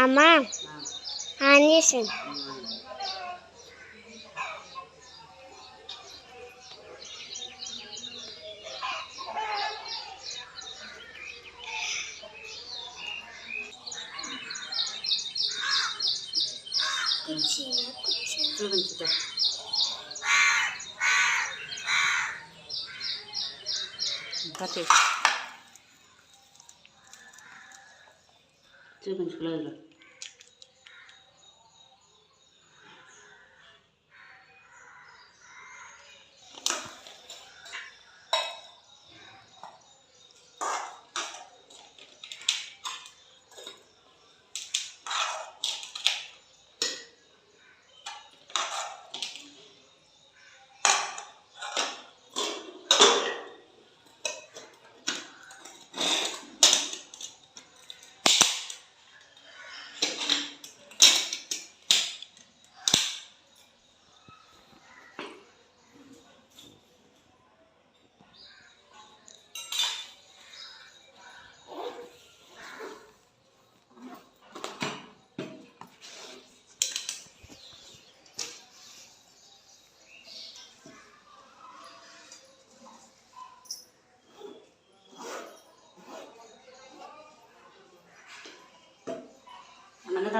అమ్మా ఆన్ చేసాను చూపించుతా ఇంకా చేసి చూపించుకోలేదు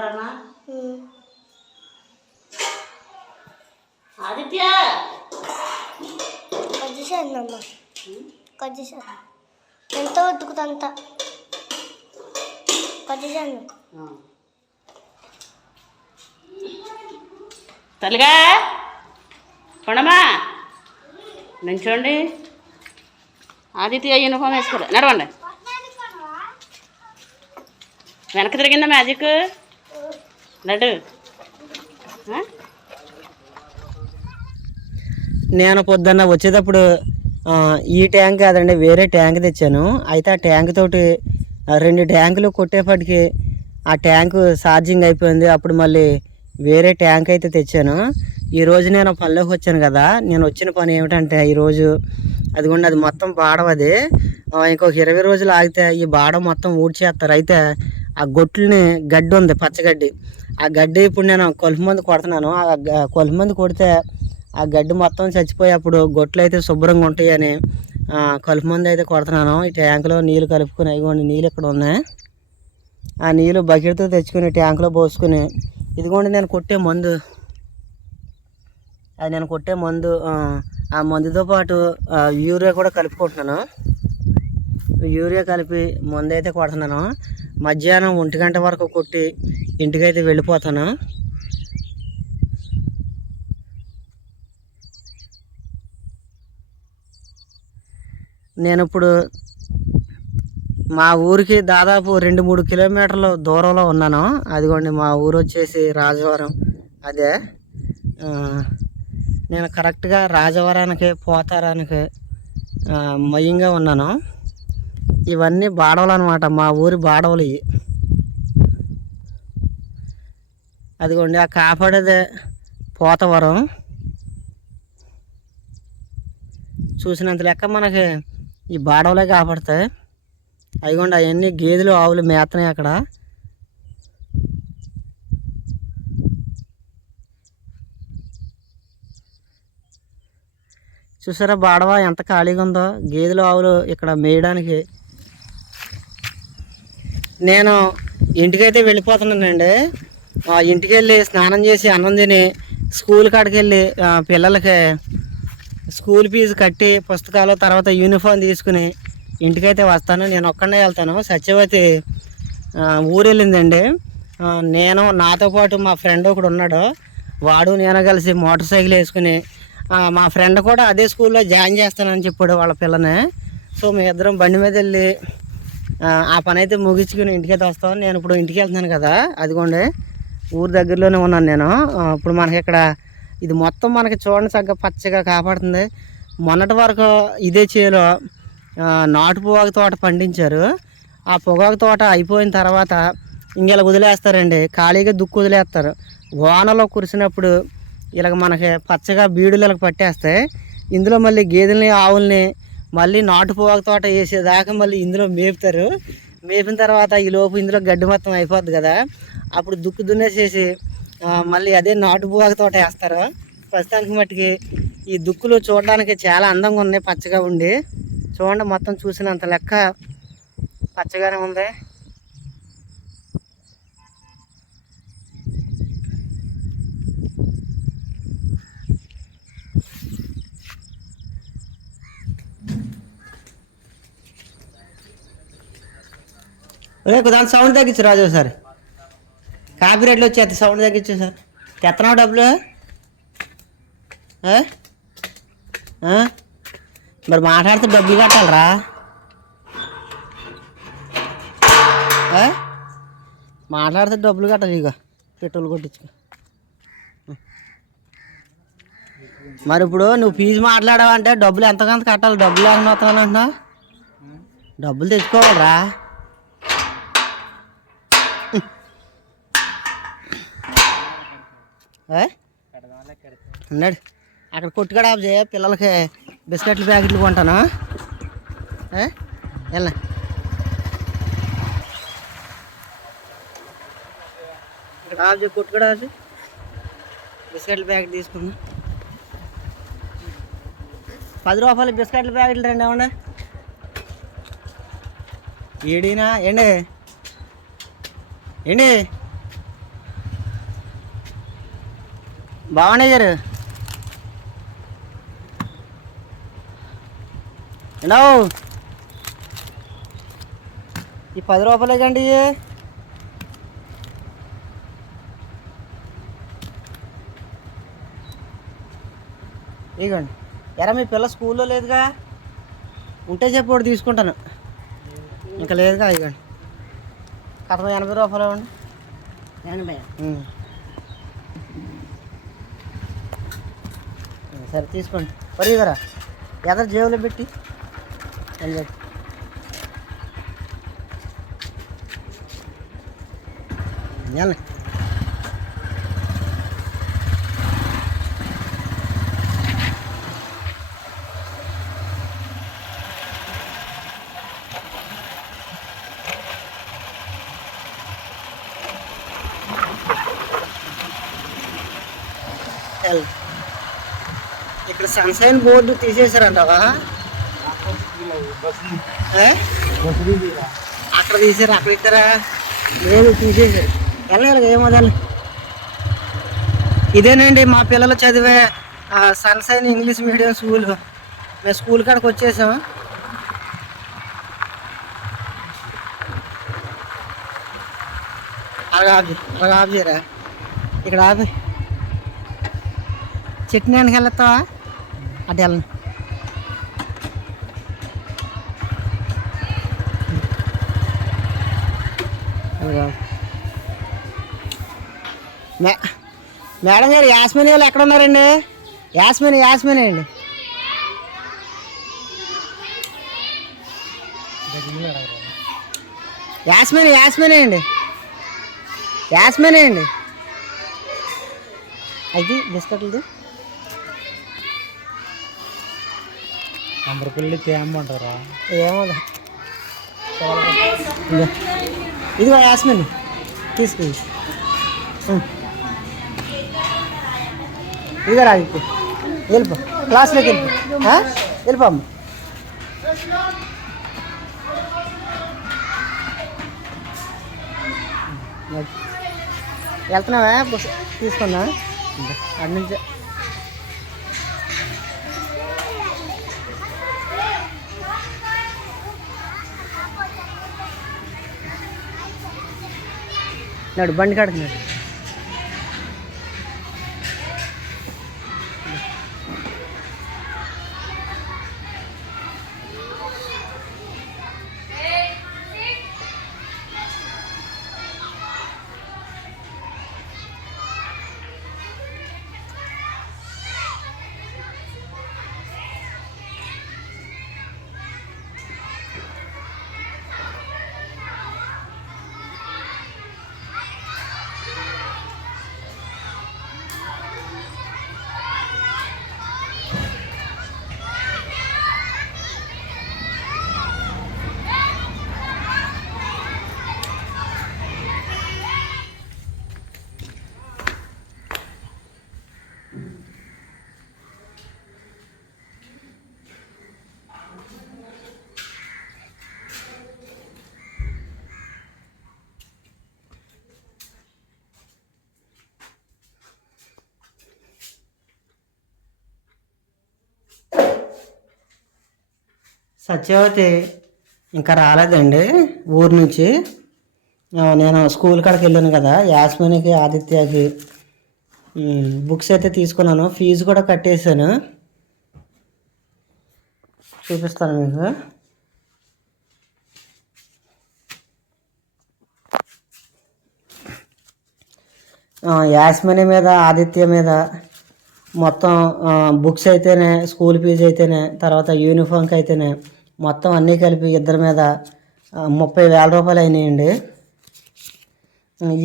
అన్నగతారమ్మా ఆదిత్య! కొద్దిసేపు అమ్మా. కొద్దిసేపు ఎంత ఉతుకుతంత? కొద్దిసేపు ఆ. తల్లిగా! కొండమ్మా నుంచోండి ఆదిత్య యూనిఫామ్ వేసుకోలే నడవండి. వెనక్కి తిరిగిందా మ్యాజిక్ నడు. నేను పొద్దున్న వచ్చేటప్పుడు ఈ ట్యాంక్ కాదండి వేరే ట్యాంక్ తెచ్చాను. అయితే ఆ ట్యాంక్ తోటి రెండు ట్యాంకులు కొట్టేపటికి ఆ ట్యాంకు ఛార్జింగ్ అయిపోయింది. అప్పుడు మళ్ళీ వేరే ట్యాంక్ అయితే తెచ్చాను. ఈరోజు నేను పనిలోకి వచ్చాను కదా. నేను వచ్చిన పని ఏమిటంటే ఈరోజు అదిగోండి అది మొత్తం బాడవది ఇంకొక ఇరవై రోజులు ఆగితే ఈ బాడ మొత్తం ఊడ్చేస్తారు. అయితే ఆ గొట్లని గడ్డి ఉంది పచ్చగడ్డి ఆ గడ్డి ఇప్పుడు నేను కొలుపు మంది కొడుతున్నాను. ఆ గ- కొలుపు మంది కొడితే ఆ గడ్డి మొత్తం చచ్చిపోయేప్పుడు గొట్లు అయితే శుభ్రంగా ఉంటాయని కలుపు మందు అయితే కొడుతున్నాను. ఈ ట్యాంకులో నీళ్ళు కలుపుకొని ఇదిగోండి నీళ్ళు ఇక్కడ ఉన్నాయి? ఆ నీళ్ళు బకెట్తో తెచ్చుకుని ట్యాంకులో పోసుకుని ఇదిగోండి నేను కొట్టే మందు. అది నేను కొట్టే మందు ఆ, మందుతో పాటు యూరియా కూడా కలుపుకుంటున్నాను. యూరియా కలిపి ముందైతే కొడుతున్నాను. మధ్యాహ్నం ఒంటి గంట వరకు కొట్టి ఇంటికైతే వెళ్ళిపోతాను. నేను ఇప్పుడు మా ఊరికి దాదాపు రెండు మూడు కిలోమీటర్ల దూరంలో ఉన్నాను. అదిగోండి మా ఊరు వచ్చేసి రాజవరం. అదే. నేను కరెక్ట్గా రాజవరానికి పోతారానికి మయంగా ఉన్నాను. ఇవన్నీ బాడవలు అనమాట మా ఊరి బాడవలు ఇవి. అదిగోండి ఆ కాపాడేదే పోతవరం. చూసినంత లెక్క మనకి ఈ బాడవలే కాపాడతాయి. అదిగోండి అవన్నీ గేదెలు ఆవులు మేతనాయి అక్కడ. చూసారా బాడవ ఎంత ఖాళీగా ఉందో? గేదెలు ఆవులు ఇక్కడ మేయడానికి. నేను ఇంటికైతే వెళ్ళిపోతున్నానండి. ఇంటికి వెళ్ళి స్నానం చేసి అన్నం తిని స్కూల్ కాడికి వెళ్ళి పిల్లలకి స్కూల్ ఫీజు కట్టి పుస్తకాలు తర్వాత యూనిఫామ్ తీసుకుని ఇంటికైతే వస్తాను. నేను ఒక్కడే వెళ్తాను. సత్యవతి ఊరెళ్ళిందండి. ఊరు వెళ్ళిందండి నేను నాతో పాటు మా ఫ్రెండ్ ఒకడు ఉన్నాడు. వాడు నేను కలిసి మోటార్ సైకిల్ వేసుకుని మా ఫ్రెండ్ కూడా అదే స్కూల్లో జాయిన్ చేస్తానని చెప్పాడు వాళ్ళ పిల్లని. సో మీ ఇద్దరం బండి మీద వెళ్ళి ఆ, పని అయితే ముగించుకుని ఇంటికైతే వస్తాం. నేను ఇప్పుడు ఇంటికి వెళ్తున్నాను కదా అదిగోండి. ఊరు దగ్గరలోనే ఉన్నాను నేను. ఇప్పుడు మనకి ఇక్కడ ఇది మొత్తం మనకి చూడండి చక్కగా పచ్చగా కాపాడుతుంది. మొన్నటి వరకు ఇదే చేలో నాటు పొగాకు తోట పండించారు. ఆ పొగాకు తోట అయిపోయిన తర్వాత ఇంకెలా వదిలేస్తారండి. ఖాళీగా దుక్కు వదిలేస్తారు. వానలో కురిసినప్పుడు ఇలాగ మనకి పచ్చగా బీడులు ఇలాగ పట్టేస్తాయి ఇందులో మళ్ళీ గేదెల్ని ఆవుల్ని మళ్ళీ నాటు పొగాకు తోట వేసేదాకా మళ్ళీ ఇందులో మేపుతారు. మేపిన తర్వాత ఈ లోపు ఇందులో గడ్డి మొత్తం అయిపోద్ది కదా. అప్పుడు దుక్కు దున్నేసేసి మళ్ళీ అదే నాటు పోగ తోట వేస్తారు. ప్రస్తుతానికి మట్టుకి ఈ దుక్కులు చూడడానికి చాలా అందంగా ఉన్నాయి పచ్చగా ఉండి. చూడండి మొత్తం చూసినంత లెక్క పచ్చగానే ఉంది. రేపు దాని సౌండ్ తగ్గించు రాజు సార్ కాపీ రేట్లు వచ్చేది సౌండ్ తగ్గించు సార్? తెత్తనావు డబ్బులు? మరి మాట్లాడితే డబ్బులు కట్టాలరా? మాట్లాడితే డబ్బులు కట్టాలి ఇక పెట్రోల్ కొట్టించుకో. మరి ఇప్పుడు నువ్వు ఫీజు మాట్లాడావంటే డబ్బులు ఎంతకంత కట్టాలి? డబ్బులు లేకుండా వస్తున్నాను డబ్బులు తెచ్చుకోవాలరా. అన్నాడు అక్కడ కొట్టుకడ ఆఫ్ చేయ పిల్లలకి బిస్కెట్లు ప్యాకెట్లు కొంటాను. వెళ్ళ వెళ్ళా. ఇక్కడ ఆఫ్ చేయి కొట్టుకడ ఆఫ్ బిస్కెట్ల ప్యాకెట్ తీసుకుందాం పది రూపాయలు బిస్కెట్ల ప్యాకెట్లు రెండు ఏమన్నా? ఏడినా? ఏండి ఏండి బాగున్నాయి గారు ఎన్నో ఈ పది రూపాయలే కండి ఇవి. ఇదిగోండి ఎరా మీ పిల్ల స్కూల్లో లేదుగా? ఉంటే చెప్పి ఒకటి తీసుకుంటాను. ఇంకా లేదుగా ఇదిగోండి కథ ఎనభై రూపాయలు ఇవ్వండి. ఎనభై. సరే తీసుకోండి పరిగరా ఎదరు జేబులో పెట్టి వెళ్ళండి. వెళ్ళండి. వెళ్ళండి. ఇక్కడ సన్షైన్ బోర్డు తీసేశారంటవా? అక్కడ తీసారు అక్కడ ఇస్తారా లేదు తీసేసారు వెళ్ళాలి ఏమోదాన్ని ఇదేనండి మా పిల్లలు చదివే సన్షైన్ ఇంగ్లీష్ మీడియం స్కూల్. మేము స్కూల్ కాడికి వచ్చేసాం. అలాగ ఆపి అలాగ ఆఫ్ చేయరా. ఇక్కడ ఆపి. చెట్టు నేను వెళ్తావా? అటు వెళ్ళను మే మేడం గారు యాస్మిన్ వాళ్ళు ఎక్కడ ఉన్నారండి? యాస్మిన్ యాస్మిన్ అండి. యాస్మిన్ యాస్మిన్ అండి. యాస్మిన్ అండి. అది బిస్కెట్లది. అందరిపల్లి తేమ్మంటారా ఏమో ఇదిగో యాస్మిన్ తీసుకు. ఉం. ఇదిగో రా ఇప్పుడు వెళ్ళిపో. క్లాస్లోకి వెళ్ళిపో. ఆ? వెళ్ళిపో అమ్మ. వెళ్తున్నావా? బస్ తీసుకున్నా? అటు నాడు బండి కడుతున్నాడు సత్యవతి ఇంకా రాలేదండి. ఊరు నుంచి. నేను స్కూల్ కాడికి వెళ్ళాను కదా యాస్మినికి ఆదిత్యకి. బుక్స్ అయితే తీసుకున్నాను. ఫీజు కూడా కట్టేశాను. చూపిస్తాను మీకు. యాస్మిని మీద ఆదిత్య మీద మొత్తం బుక్స్ అయితేనే స్కూల్ ఫీజు అయితేనే తర్వాత యూనిఫామ్కి అయితేనే మొత్తం అన్నీ కలిపి ఇద్దరి మీద ముప్పై వేల రూపాయలు అయినాయండి.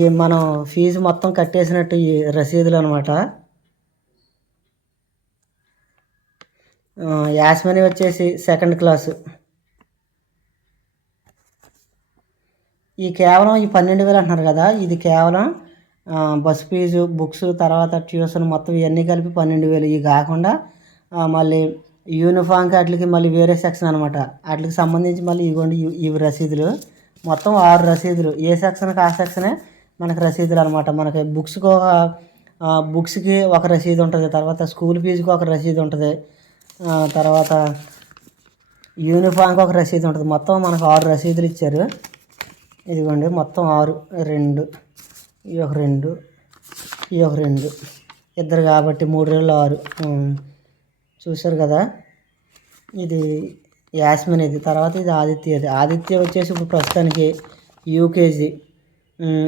ఈ మనం ఫీజు మొత్తం కట్టేసినట్టు ఈ రసీదులు అనమాట యాస్మని వచ్చేసి సెకండ్ క్లాసు ఈ కేవలం ఈ పన్నెండు వేలు అంటున్నారు కదా ఇది కేవలం బస్ ఫీజు బుక్స్ తర్వాత ట్యూషన్ మొత్తం ఇవన్నీ కలిపి పన్నెండు వేలు. ఇవి కాకుండా మళ్ళీ యూనిఫామ్కి వాటికి మళ్ళీ వేరే సెక్షన్ అనమాట వాటికి సంబంధించి మళ్ళీ ఇవ్వండి ఇవి రసీదులు. మొత్తం ఆరు రసీదులు. ఏ సెక్షన్కి ఆ సెక్షనే మనకి రసీదులు అనమాట మనకి బుక్స్కి ఒక బుక్స్కి ఒక రసీదు ఉంటుంది. తర్వాత స్కూల్ ఫీజుకి ఒక రసీదు ఉంటుంది. తర్వాత యూనిఫామ్కి ఒక రసీదు ఉంటుంది. మొత్తం మనకు ఆరు రసీదులు ఇచ్చారు. ఇదిగోండి మొత్తం ఆరు రెండు ఈ ఒక రెండు ఈ ఒక రెండు. ఇద్దరు కాబట్టి మూడు రోజులు ఆరు. చూశారు కదా? ఇది యాస్మిన్ ఇది. తర్వాత ఇది ఆదిత్య ఇది. ఆదిత్య వచ్చేసి ఇప్పుడు ప్రస్తుతానికి యూకేజీ.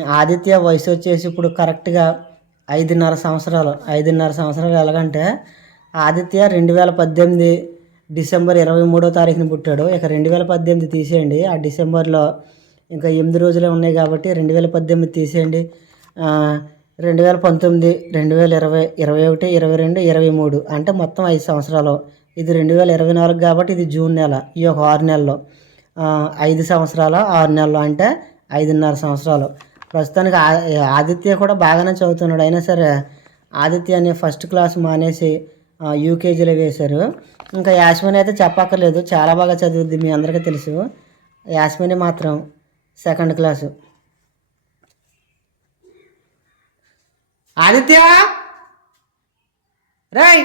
ఆదిత్య వయసు వచ్చేసి ఇప్పుడు కరెక్ట్గా ఐదున్నర సంవత్సరాలు. ఐదున్నర సంవత్సరాలు ఎలాగంటే ఆదిత్య రెండు వేల పద్దెనిమిది డిసెంబర్ ఇరవై మూడో తారీఖున పుట్టాడు. ఇక రెండు వేల పద్దెనిమిది తీసేయండి. ఆ డిసెంబర్లో ఇంకా ఎనిమిది రోజులే ఉన్నాయి కాబట్టి రెండు వేల పద్దెనిమిది తీసేయండి. రెండు వేల పంతొమ్మిది రెండు వేల ఇరవై ఇరవై ఒకటి ఇరవై రెండు ఇరవై మూడు అంటే మొత్తం ఐదు సంవత్సరాలు. ఇది రెండు వేల ఇరవై నాలుగు కాబట్టి ఇది జూన్ నెల ఈ యొక్క ఆరు నెలలు. ఐదు సంవత్సరాలు ఆరు నెలలు అంటే ఐదున్నర సంవత్సరాలు. ప్రస్తుతానికి ఆదిత్య కూడా బాగానే చదువుతున్నాడు. అయినా సరే ఆదిత్య అనే ఫస్ట్ క్లాస్ మానేసి యూకేజీలో వేశారు. ఇంకా యాస్మిన్ అయితే చెప్పక్కర్లేదు. చాలా బాగా చదువుద్ది మీ అందరికీ తెలుసు. యాస్మిని మాత్రం సెకండ్ క్లాసు. ఆదిత్య? రాయ్.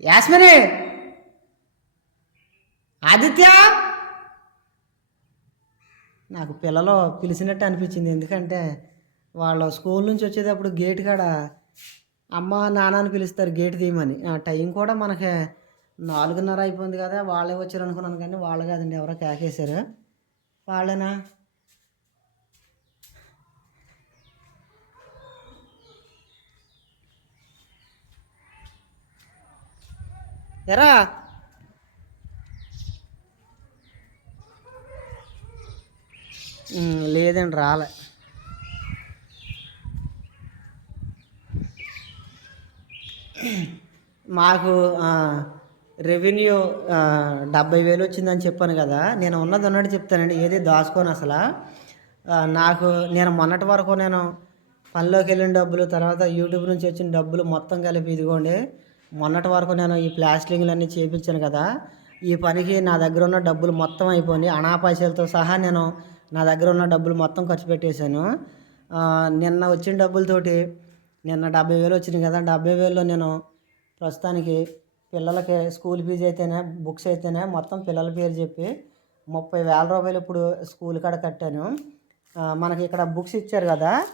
యాస్మిని? ఆదిత్య? నాకు పిల్లలు పిలిచినట్టు అనిపించింది. ఎందుకంటే వాళ్ళు స్కూల్ నుంచి వచ్చేటప్పుడు గేట్ కాడ అమ్మ నాన్న అని పిలుస్తారు గేట్ తీయమని. ఆ టైం కూడా మనకి నాలుగున్నర అయిపోయింది కదా వాళ్ళే వచ్చారు అనుకున్నాను కానీ వాళ్ళు కాదండి ఎవరో కేకేశారు. వాళ్ళేనా? ఎరా. లేదండి రాలే. మాకు రెవెన్యూ డెబ్బై వేలు వచ్చిందని చెప్పాను కదా. నేను ఉన్నది ఉన్నట్టు చెప్తానండి. ఏది దాచుకోను అసలు. నాకు నేను మొన్నటి వరకు నేను పనిలోకి వెళ్ళిన డబ్బులు తర్వాత యూట్యూబ్ నుంచి వచ్చిన డబ్బులు మొత్తం కలిపి ఇదిగోండి. మొన్నటి వరకు నేను ఈ ప్లాస్టింగ్లన్నీ చేయించాను కదా ఈ పనికి నా దగ్గర ఉన్న డబ్బులు మొత్తం అయిపోయి అనా సహా నేను నా దగ్గర ఉన్న డబ్బులు మొత్తం ఖర్చు పెట్టేశాను. నిన్న వచ్చిన డబ్బులతోటి నిన్న డెబ్బై వేలు వచ్చినాయి కదా డెబ్బై వేలలో నేను ప్రస్తుతానికి పిల్లలకి స్కూల్ ఫీజు అయితేనే బుక్స్ అయితేనే మొత్తం పిల్లల పేరు చెప్పి ముప్పై వేల రూపాయలు ఇప్పుడు స్కూల్ కాడ కట్టాను. మనకి ఇక్కడ బుక్స్ ఇచ్చారు కదా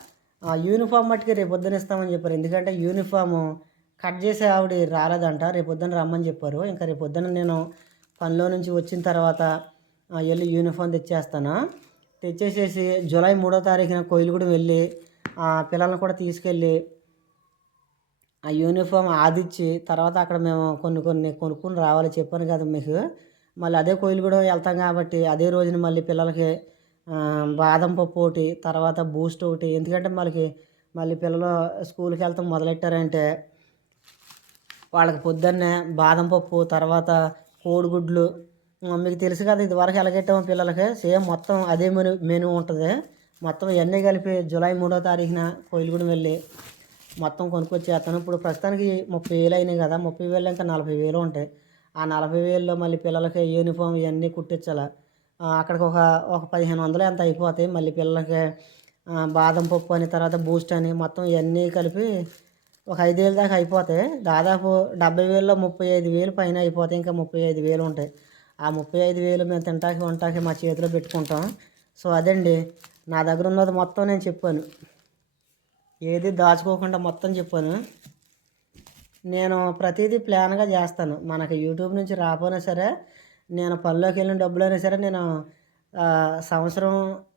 యూనిఫామ్ మట్టుకి రేపు పొద్దున ఇస్తామని చెప్పారు. ఎందుకంటే యూనిఫామ్ కట్ చేసే ఆవిడ రాలేదంట. రేపు రమ్మని చెప్పారు. ఇంకా రేపు నేను పనిలో నుంచి వచ్చిన తర్వాత వెళ్ళి యూనిఫామ్ తెచ్చేస్తాను. తెచ్చేసేసి జూలై మూడో తారీఖున కోయిలగూడెం వెళ్ళి ఆ, పిల్లల్ని కూడా తీసుకెళ్ళి ఆ యూనిఫామ్ ఆదిచ్చి తర్వాత అక్కడ మేము కొన్ని కొన్ని కొనుక్కొని రావాలి చెప్పాను కదా మీకు. మళ్ళీ అదే కోయిలగూడెం వెళ్తాం కాబట్టి అదే రోజున మళ్ళీ పిల్లలకి బాదం పప్పు ఒకటి తర్వాత బూస్ట్ ఒకటి. ఎందుకంటే మళ్ళీ మళ్ళీ పిల్లలు స్కూల్కి వెళ్తాం మొదలెట్టారంటే వాళ్ళకి పొద్దున్నే బాదం పప్పు తర్వాత కోడిగుడ్లు. మీకు తెలుసు కదా ఇదివరకు ఎలాగెట్టామో పిల్లలకి? సేమ్ మొత్తం అదే మెను మెనూ ఉంటుంది. మొత్తం ఇవన్నీ కలిపి జూలై మూడో తారీఖున కోయిలగూడెం వెళ్ళి మొత్తం కొనుక్కొచ్చేస్తాను ఇప్పుడు ప్రస్తుతానికి ముప్పై వేలు అయినాయి కదా ముప్పై వేలు ఇంకా నలభై వేలు ఉంటాయి. ఆ నలభై వేలలో మళ్ళీ పిల్లలకి యూనిఫామ్ ఇవన్నీ కుట్టించాలి. అక్కడికి ఒక ఒక పదిహేను వందలు ఎంత అయిపోతాయి. మళ్ళీ పిల్లలకి బాదం పప్పు అని తర్వాత బూస్ట్ అని మొత్తం ఇవన్నీ కలిపి ఒక ఐదేళ్ళ దాకా అయిపోతాయి దాదాపు డెబ్బై వేలలో ముప్పై ఐదు వేలు పైన అయిపోతాయి ఇంకా ముప్పై ఐదు వేలు ఉంటాయి. ఆ ముప్పై ఐదు వేలు మేము తింటాకి వంటాకి మా చేతిలో పెట్టుకుంటాం. సో అదండి. నా దగ్గర ఉన్నది మొత్తం నేను చెప్పాను. ఏది దాచుకోకుండా మొత్తం చెప్పాను. నేను ప్రతిదీ ప్లాన్గా చేస్తాను. మనకి యూట్యూబ్ నుంచి రాపోయినా సరే నేను పనిలోకి వెళ్ళిన డబ్బులైనా సరే నేను సంవత్సరం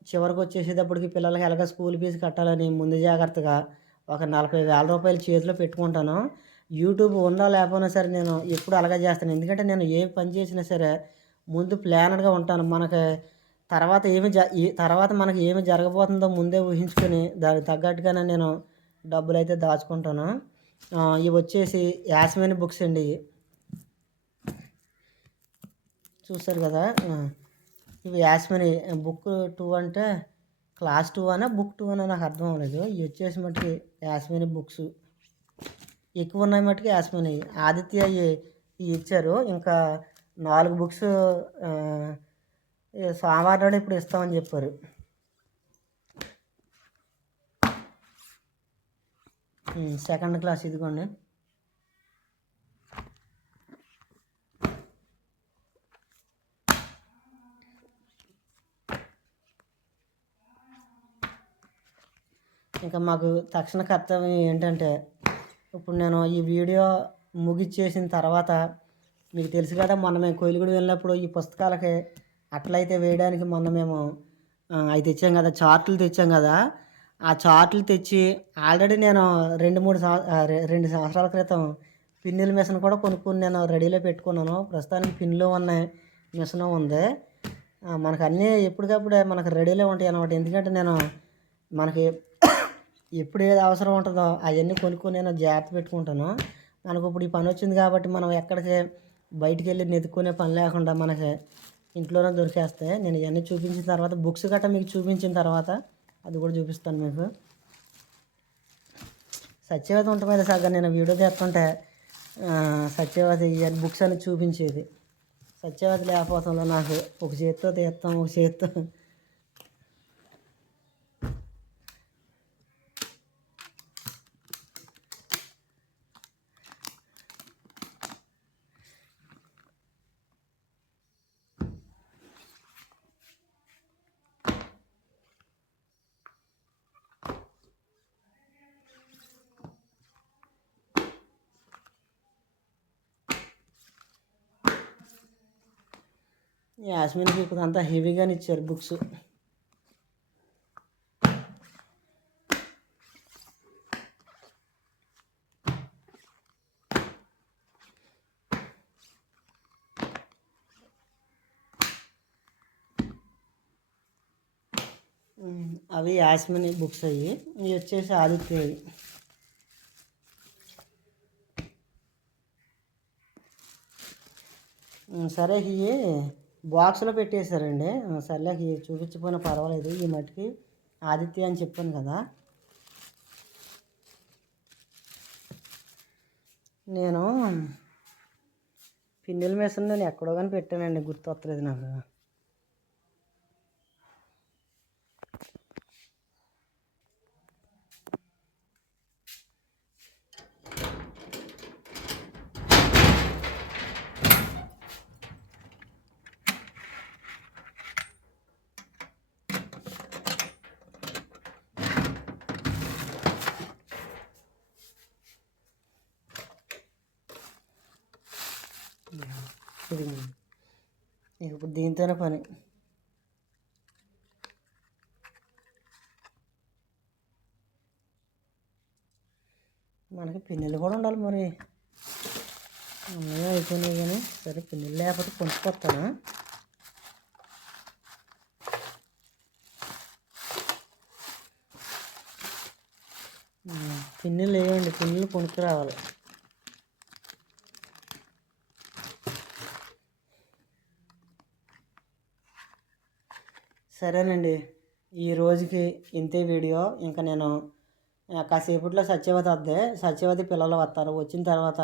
చివరికి వచ్చేసేటప్పటికి పిల్లలకి ఎలాగ స్కూల్ ఫీజు కట్టాలని ముందు జాగ్రత్తగా ఒక నలభై వేల రూపాయలు చేతిలో పెట్టుకుంటాను. యూట్యూబ్ ఉందా లేకపోయినా సరే నేను ఎప్పుడు అలాగే చేస్తాను. ఎందుకంటే నేను ఏ పని చేసినా సరే ముందు ప్లానర్గా ఉంటాను. మనకి తర్వాత ఏమి జ తర్వాత మనకి ఏమి జరగబోతుందో ముందే ఊహించుకొని దానికి తగ్గట్టుగానే నేను డబ్బులు అయితే దాచుకుంటాను ఇవి వచ్చేసి యాస్మిని బుక్స్ అండి చూసారు కదా? ఇవి యాస్మిని బుక్ టూ అంటే క్లాస్ టూ అనే బుక్ టూ అనే నాకు అర్థం అవ్వలేదు. ఇవి వచ్చేసి మట్టుకి యాస్మిని బుక్స్. ఎక్కువ ఉన్నాయి మట్టుకి యాస్మిని. ఆదిత్య ఇచ్చారు. ఇంకా నాలుగు బుక్స్ సోమవారం నాడు ఇప్పుడు ఇస్తామని చెప్పారు. సెకండ్ క్లాస్ ఇదిగోండి. ఇంకా మాకు తక్షణ కర్తవ్యం ఏంటంటే ఇప్పుడు నేను ఈ వీడియో ముగిచ్చేసిన తర్వాత మీకు తెలుసు కదా మొన్న మేము కోయిలగూడ వెళ్ళినప్పుడు ఈ పుస్తకాలకి అట్లయితే వేయడానికి మొన్న మేము అవి తెచ్చాం కదా చార్ట్లు తెచ్చాం కదా. ఆ చార్ట్లు తెచ్చి ఆల్రెడీ నేను రెండు మూడు సంవ రెండు సంవత్సరాల క్రితం పిన్నుల మిషన్ కూడా కొనుక్కుని నేను రెడీలో పెట్టుకున్నాను. ప్రస్తుతానికి పిన్నులు ఉన్నాయి మిషన్ ఉంది. మనకు అన్నీ ఎప్పటికప్పుడే మనకు రెడీలో ఉంటాయి అన్నమాట. ఎందుకంటే నేను మనకి ఎప్పుడు ఏది అవసరం ఉంటుందో అవన్నీ కొనుక్కొని నేను జాగ్రత్త పెట్టుకుంటాను. మనకు ఇప్పుడు ఈ పని వచ్చింది కాబట్టి మనం ఎక్కడికి బయటికి వెళ్ళి నెతుక్కునే పని లేకుండా మనకి ఇంట్లోనే దొరికేస్తాయి నేను ఇవన్నీ చూపించిన తర్వాత బుక్స్ గట్రా మీకు చూపించిన తర్వాత అది కూడా చూపిస్తాను మీకు. సత్యవతి ఉంటుంది మీద సగ్గా నేను వీడియో తీస్తుంటే సత్యవతి ఇవన్నీ బుక్స్ అని చూపించేది. సత్యవతి లేకపోతుందో నాకు ఒక చేత్తో తీస్తాం ఒక చేత్తో యాస్మిన్కి ఇప్పుడు అంతా హెవీగానే ఇచ్చారు బుక్స్ ఉమ్, అవి యాస్మిన్ బుక్స్ అవి ఇవి వచ్చేసి ఆదిత్యవి ఉమ్, సరే ఇవి బాక్స్లో పెట్టేశారండి. సర్లే చూపించిపోయిన పర్వాలేదు. ఈ మట్టికి ఆదిత్య అని చెప్పాను కదా. నేను పిన్నెల మిషన్ నేను ఎక్కడో కానీ పెట్టానండి. గుర్తు వస్తలేదు నాకు ఇది ఇక ఇప్పుడు దీంతోనే పని. మనకి పిన్నెలు కూడా ఉండాలి మరి. అన్నీ అయిపోయినాయి కానీ సరే పిన్నెలు లేకపోతే కొనుక్కొస్తాను? పిన్నెలు లేవండి పిన్నెలు కొనుక్కు సరేనండి. ఈ రోజుకి ఇంతే వీడియో. ఇంకా నేను కాసేపట్లో సత్యవతి వద్దే. సత్యవతి పిల్లలు వస్తారు. వచ్చిన తర్వాత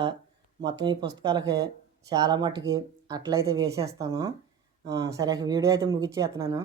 మొత్తం ఈ పుస్తకాలకి చాలా మట్టుకి అట్లయితే వేసేస్తాను. సరే వీడియో అయితే ముగిచ్చేస్తున్నాను.